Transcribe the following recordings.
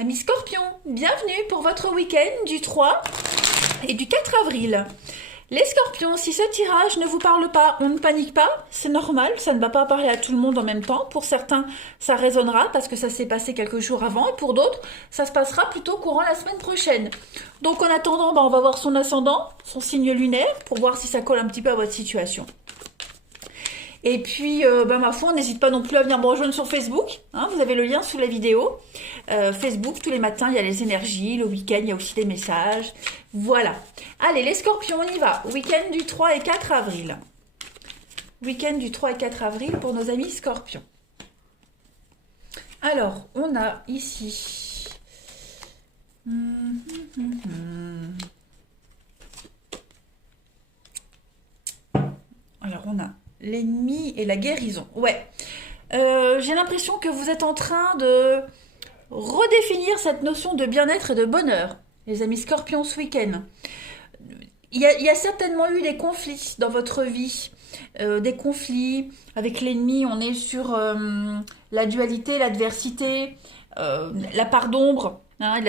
Amis Scorpions, bienvenue pour votre week-end du 3 et du 4 avril. Les Scorpions, si ce tirage ne vous parle pas, on ne panique pas, c'est normal, ça ne va pas parler à tout le monde en même temps. Pour certains, ça résonnera parce que ça s'est passé quelques jours avant, et pour d'autres, ça se passera plutôt courant la semaine prochaine. Donc en attendant, on va voir son ascendant, son signe lunaire, pour voir si ça colle un petit peu à votre situation. Et puis, ma foi, n'hésite pas non plus à venir me rejoindre sur Facebook. Hein, vous avez le lien sous la vidéo. Facebook, tous les matins, il y a les énergies. Le week-end, il y a aussi des messages. Voilà. Allez, les Scorpions, on y va. Week-end du 3 et 4 avril. Week-end du 3 et 4 avril pour nos amis Scorpions. Alors, on a ici... Alors, on a... l'ennemi et la guérison. Ouais. J'ai l'impression que vous êtes en train de redéfinir cette notion de bien-être et de bonheur, les amis Scorpions, ce week-end. Il y a certainement eu des conflits dans votre vie. Des conflits avec l'ennemi. On est sur la dualité, l'adversité, la part d'ombre. Hein,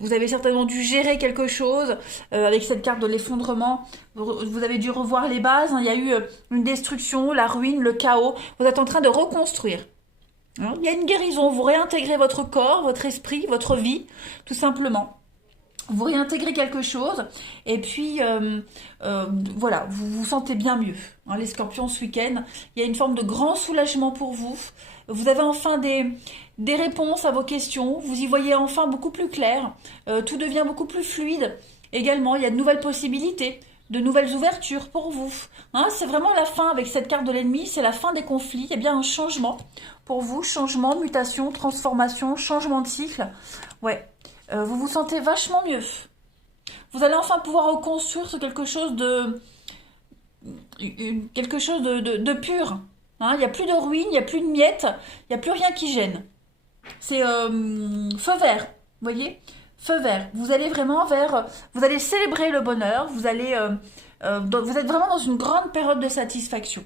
vous avez certainement dû gérer quelque chose avec cette carte de l'effondrement. Vous avez dû revoir les bases. Hein, il y a eu une destruction, la ruine, le chaos. Vous êtes en train de reconstruire. Hein, il y a une guérison. Vous réintégrez votre corps, votre esprit, votre vie, tout simplement. Vous réintégrez quelque chose et puis voilà, vous vous sentez bien mieux. Hein, les Scorpions, ce week-end, il y a une forme de grand soulagement pour vous. Vous avez enfin des réponses à vos questions. Vous y voyez enfin beaucoup plus clair. Tout devient beaucoup plus fluide. Également, il y a de nouvelles possibilités, de nouvelles ouvertures pour vous. Hein, c'est vraiment la fin avec cette carte de l'ennemi. C'est la fin des conflits. Il y a bien un changement pour vous. Changement, mutation, transformation, changement de cycle. Ouais. Vous vous sentez vachement mieux. Vous allez enfin pouvoir reconstruire sur quelque chose de pur. Hein, il n'y a plus de ruines, il n'y a plus de miettes, il n'y a plus rien qui gêne. C'est feu vert, vous voyez? Feu vert. Vous allez vraiment vous allez célébrer le bonheur, vous êtes vraiment dans une grande période de satisfaction.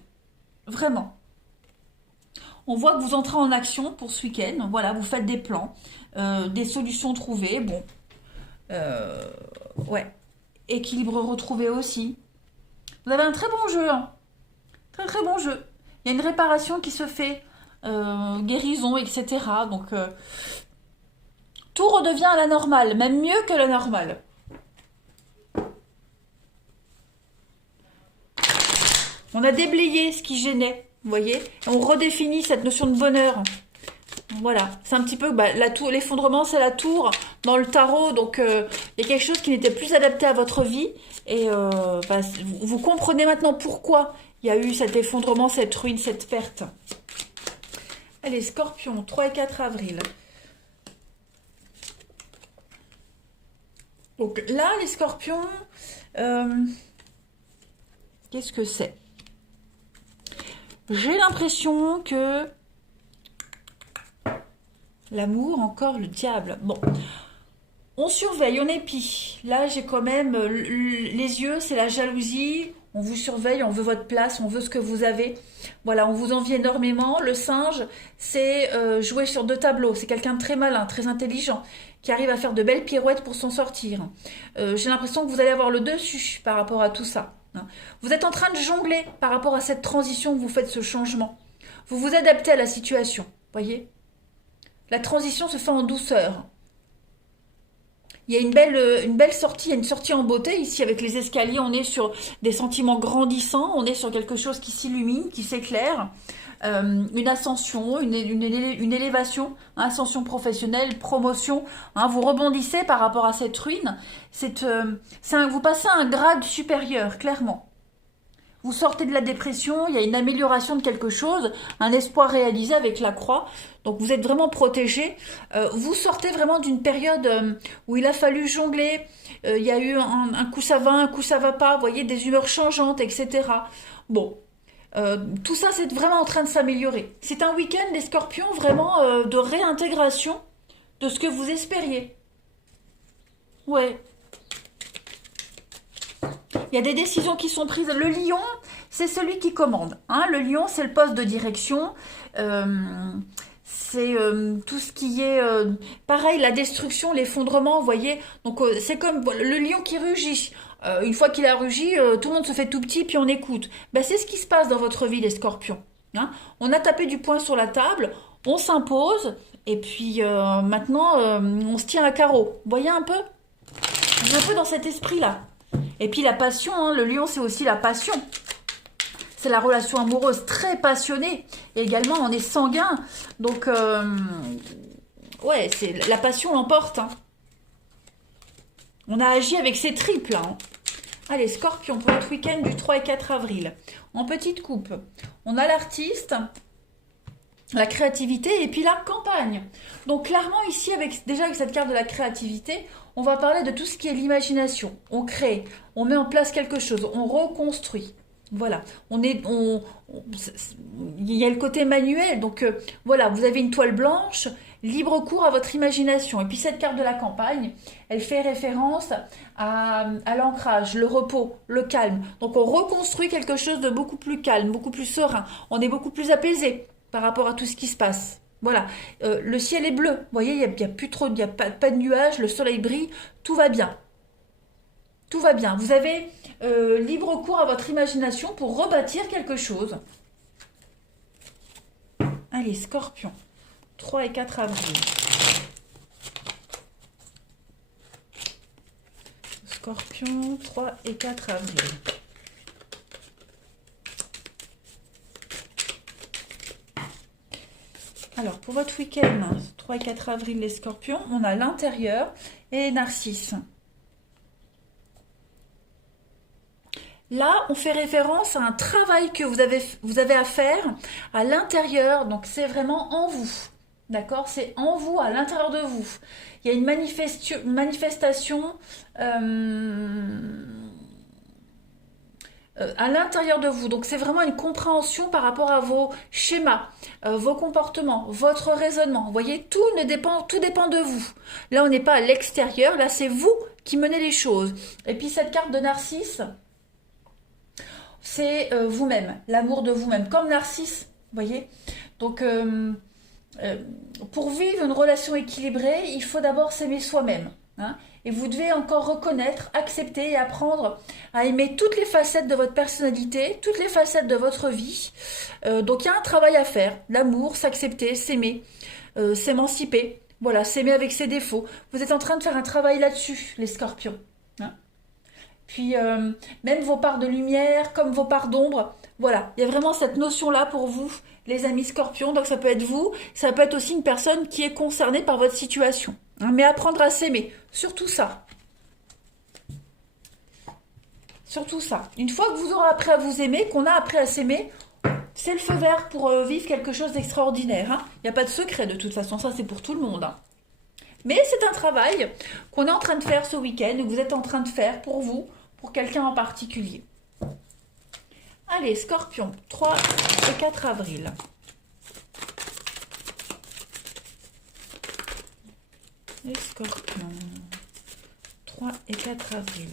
Vraiment. On voit que vous entrez en action pour ce week-end. Voilà, vous faites des plans, des solutions trouvées. Bon, ouais. Équilibre retrouvé aussi. Vous avez un très bon jeu. Hein. Très très bon jeu. Il y a une réparation qui se fait, guérison, etc. Donc, tout redevient à la normale, même mieux que la normale. On a déblayé ce qui gênait. Vous voyez, on redéfinit cette notion de bonheur. Voilà, c'est un petit peu l'effondrement, c'est la tour dans le tarot. Donc, il y a quelque chose qui n'était plus adapté à votre vie. Et vous comprenez maintenant pourquoi il y a eu cet effondrement, cette ruine, cette perte. Allez, Scorpion, 3 et 4 avril. Donc là, les Scorpions, qu'est-ce que c'est ? J'ai l'impression que l'amour, encore le diable. Bon, on surveille, on épie. Là, j'ai quand même les yeux, c'est la jalousie. On vous surveille, on veut votre place, on veut ce que vous avez. Voilà, on vous envie énormément. Le singe, c'est jouer sur 2 tableaux. C'est quelqu'un de très malin, très intelligent, qui arrive à faire de belles pirouettes pour s'en sortir. J'ai l'impression que vous allez avoir le dessus par rapport à tout ça. Vous êtes en train de jongler par rapport à cette transition que vous faites, ce changement. Vous vous adaptez à la situation, voyez ? La transition se fait en douceur. Il y a une belle sortie, il y a une sortie en beauté. Ici, avec les escaliers, on est sur des sentiments grandissants, on est sur quelque chose qui s'illumine, qui s'éclaire. Une ascension, une élévation, ascension professionnelle, promotion. Hein, vous rebondissez par rapport à cette ruine. Vous passez à un grade supérieur, clairement. Vous sortez de la dépression, il y a une amélioration de quelque chose, un espoir réalisé avec la croix. Donc vous êtes vraiment protégé. Vous sortez vraiment d'une période où il a fallu jongler. Il y a eu un coup ça va, un coup ça va pas. Vous voyez, des humeurs changeantes, etc. Bon. Tout ça, c'est vraiment en train de s'améliorer. C'est un week-end, les Scorpions, vraiment de réintégration de ce que vous espériez. Ouais. Il y a des décisions qui sont prises. Le lion, c'est celui qui commande. Hein. Le lion, c'est le poste de direction. c'est tout ce qui est pareil, la destruction, l'effondrement, vous voyez. Donc c'est comme le lion qui rugit. Une fois qu'il a rugi, tout le monde se fait tout petit puis on écoute. Ben, c'est ce qui se passe dans votre vie, les scorpions. Hein. On a tapé du poing sur la table, on s'impose et puis maintenant on se tient à carreau. Vous voyez un peu? On est un peu dans cet esprit-là. Et puis la passion, hein, le lion c'est aussi la passion. C'est la relation amoureuse très passionnée. Et également, on est sanguin. Donc, ouais, la passion l'emporte. Hein. On a agi avec ses tripes, là. Hein. Allez, Scorpion, pour notre week-end du 3 et 4 avril. En petite coupe, on a l'artiste, la créativité et puis la campagne. Donc, clairement, ici, déjà avec cette carte de la créativité, on va parler de tout ce qui est l'imagination. On crée, on met en place quelque chose, on reconstruit. Voilà, il y a le côté manuel, donc voilà, vous avez une toile blanche, libre cours à votre imagination. Et puis cette carte de la campagne, elle fait référence à l'ancrage, le repos, le calme. Donc on reconstruit quelque chose de beaucoup plus calme, beaucoup plus serein. On est beaucoup plus apaisé par rapport à tout ce qui se passe. Voilà, le ciel est bleu, vous voyez, il n'y a plus trop, il n'y a pas de nuages, le soleil brille, tout va bien. Tout va bien. Vous avez libre cours à votre imagination pour rebâtir quelque chose. Allez, Scorpion. 3 et 4 avril. Scorpion, 3 et 4 avril. Alors, pour votre week-end, 3 et 4 avril, les Scorpions, on a l'intérieur et les narcisses. Là, on fait référence à un travail que vous avez à faire à l'intérieur. Donc, c'est vraiment en vous. D'accord? C'est en vous, à l'intérieur de vous. Il y a une manifestation à l'intérieur de vous. Donc, c'est vraiment une compréhension par rapport à vos schémas, vos comportements, votre raisonnement. Vous voyez, tout dépend de vous. Là, on n'est pas à l'extérieur. Là, c'est vous qui menez les choses. Et puis, cette carte de Narcisse, c'est vous-même, l'amour de vous-même, comme Narcisse, vous voyez. Donc, pour vivre une relation équilibrée, il faut d'abord s'aimer soi-même. Hein, et vous devez encore reconnaître, accepter et apprendre à aimer toutes les facettes de votre personnalité, toutes les facettes de votre vie. Donc, il y a un travail à faire. L'amour, s'accepter, s'aimer, s'émanciper. Voilà, s'aimer avec ses défauts. Vous êtes en train de faire un travail là-dessus, les scorpions. Hein. Puis même vos parts de lumière, comme vos parts d'ombre, voilà, il y a vraiment cette notion-là pour vous, les amis scorpions. Donc ça peut être vous, ça peut être aussi une personne qui est concernée par votre situation. Hein, mais apprendre à s'aimer, surtout ça. Surtout ça. Une fois que vous aurez appris à vous aimer, qu'on a appris à s'aimer, c'est le feu vert pour vivre quelque chose d'extraordinaire. Hein. Il n'y a pas de secret de toute façon, ça c'est pour tout le monde. Hein. Mais c'est un travail qu'on est en train de faire ce week-end, que vous êtes en train de faire pour vous, pour quelqu'un en particulier. Allez, Scorpion, 3 et 4 avril. Les Scorpions, 3 et 4 avril.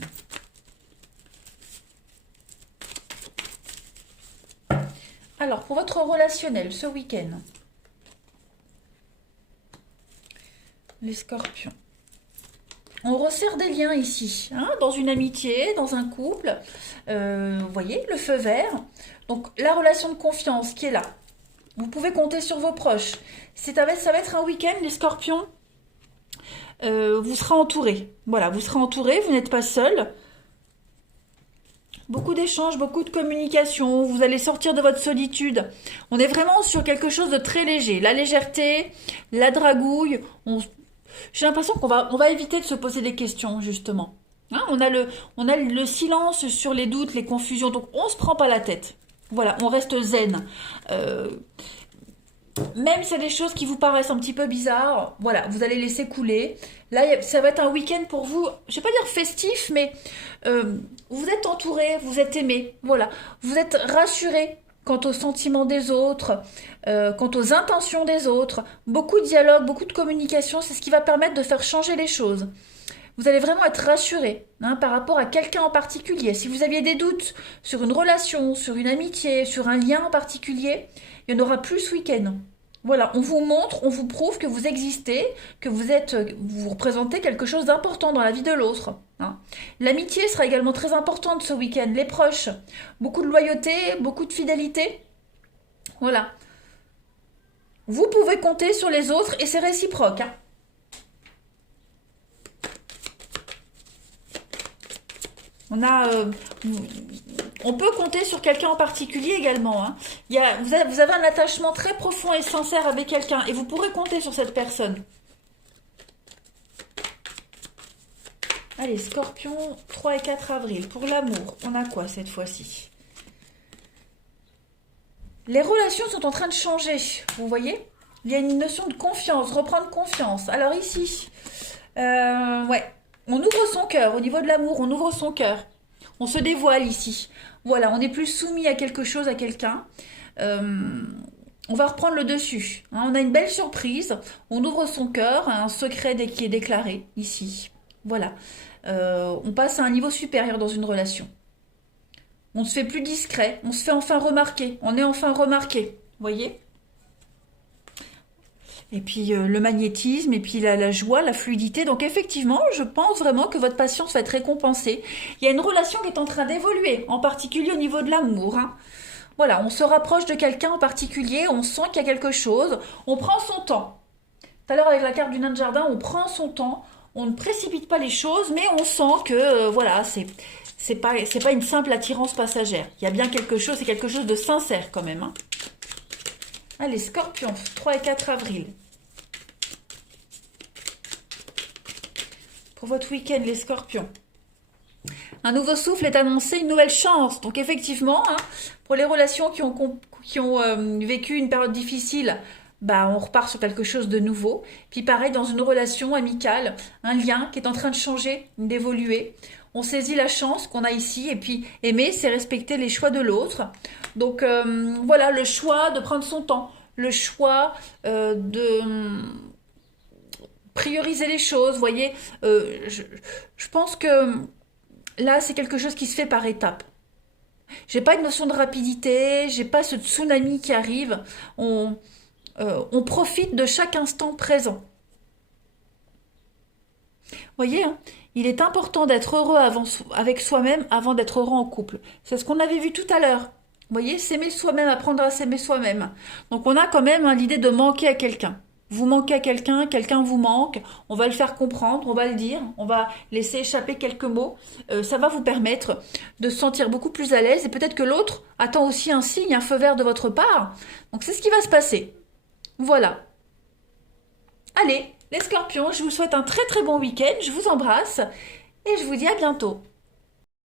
Alors, pour votre relationnel ce week-end, les Scorpions. On resserre des liens ici, hein, dans une amitié, dans un couple. Vous voyez, le feu vert. Donc, la relation de confiance qui est là. Vous pouvez compter sur vos proches. Ça va être un week-end, les Scorpions. Vous serez entourés. Voilà, vous serez entourés, vous n'êtes pas seuls. Beaucoup d'échanges, beaucoup de communication. Vous allez sortir de votre solitude. On est vraiment sur quelque chose de très léger. La légèreté, la dragouille. J'ai l'impression qu'on va éviter de se poser des questions, justement. Hein, on a le silence sur les doutes, les confusions. Donc, on ne se prend pas la tête. Voilà, on reste zen. Même si c'est des choses qui vous paraissent un petit peu bizarres, voilà, vous allez laisser couler. Là, ça va être un week-end pour vous, je ne vais pas dire festif, mais vous êtes entouré, vous êtes aimé. Voilà, vous êtes rassuré quant aux sentiments des autres, quant aux intentions des autres. Beaucoup de dialogue, beaucoup de communication, c'est ce qui va permettre de faire changer les choses. Vous allez vraiment être rassuré par rapport à quelqu'un en particulier. Si vous aviez des doutes sur une relation, sur une amitié, sur un lien en particulier, il y en aura plus ce week-end. Voilà, on vous montre, on vous prouve que vous existez, que vous représentez quelque chose d'important dans la vie de l'autre, hein. L'amitié sera également très importante ce week-end, les proches, beaucoup de loyauté, beaucoup de fidélité. Voilà. Vous pouvez compter sur les autres et c'est réciproque, hein. On peut compter sur quelqu'un en particulier également, hein. Vous avez un attachement très profond et sincère avec quelqu'un et vous pourrez compter sur cette personne. Allez, Scorpion, 3 et 4 avril. Pour l'amour, on a quoi cette fois-ci? Les relations sont en train de changer, vous voyez? Il y a une notion de confiance, reprendre confiance. Alors ici, ouais, on ouvre son cœur. Au niveau de l'amour, on ouvre son cœur. On se dévoile ici. Voilà, on n'est plus soumis à quelque chose, à quelqu'un. On va reprendre le dessus, hein. On a une belle surprise. On ouvre son cœur, un secret qui est déclaré ici. Voilà. On passe à un niveau supérieur dans une relation. On se fait plus discret. On se fait enfin remarquer. On est enfin remarqué. Voyez? Et puis le magnétisme, et puis la joie, la fluidité. Donc effectivement, je pense vraiment que votre patience va être récompensée. Il y a une relation qui est en train d'évoluer, en particulier au niveau de l'amour, hein. Voilà, on se rapproche de quelqu'un en particulier, on sent qu'il y a quelque chose, on prend son temps. Tout à l'heure avec la carte du nain de jardin, on prend son temps, on ne précipite pas les choses, mais on sent que voilà, c'est pas une simple attirance passagère. Il y a bien quelque chose, c'est quelque chose de sincère quand même, hein. Allez, Scorpion, 3 et 4 avril. Pour votre week-end, les Scorpions. Un nouveau souffle est annoncé, une nouvelle chance. Donc effectivement, hein, pour les relations qui ont vécu une période difficile, bah, on repart sur quelque chose de nouveau. Puis pareil, dans une relation amicale, un lien qui est en train de changer, d'évoluer. On saisit la chance qu'on a ici. Et puis aimer, c'est respecter les choix de l'autre. Donc voilà, le choix de prendre son temps. Le choix de prioriser les choses. Vous voyez, je pense que là, c'est quelque chose qui se fait par étapes. J'ai pas une notion de rapidité, j'ai pas ce tsunami qui arrive. On profite de chaque instant présent. Vous voyez, hein, il est important d'être heureux avec soi-même avant d'être heureux en couple. C'est ce qu'on avait vu tout à l'heure. Vous voyez, s'aimer soi-même, apprendre à s'aimer soi-même. Donc on a quand même hein, l'idée de manquer à quelqu'un. Vous manquez à quelqu'un, quelqu'un vous manque, on va le faire comprendre, on va le dire, on va laisser échapper quelques mots. Ça va vous permettre de se sentir beaucoup plus à l'aise et peut-être que l'autre attend aussi un signe, un feu vert de votre part. Donc c'est ce qui va se passer. Voilà. Allez, les Scorpions, je vous souhaite un très très bon week-end, je vous embrasse et je vous dis à bientôt.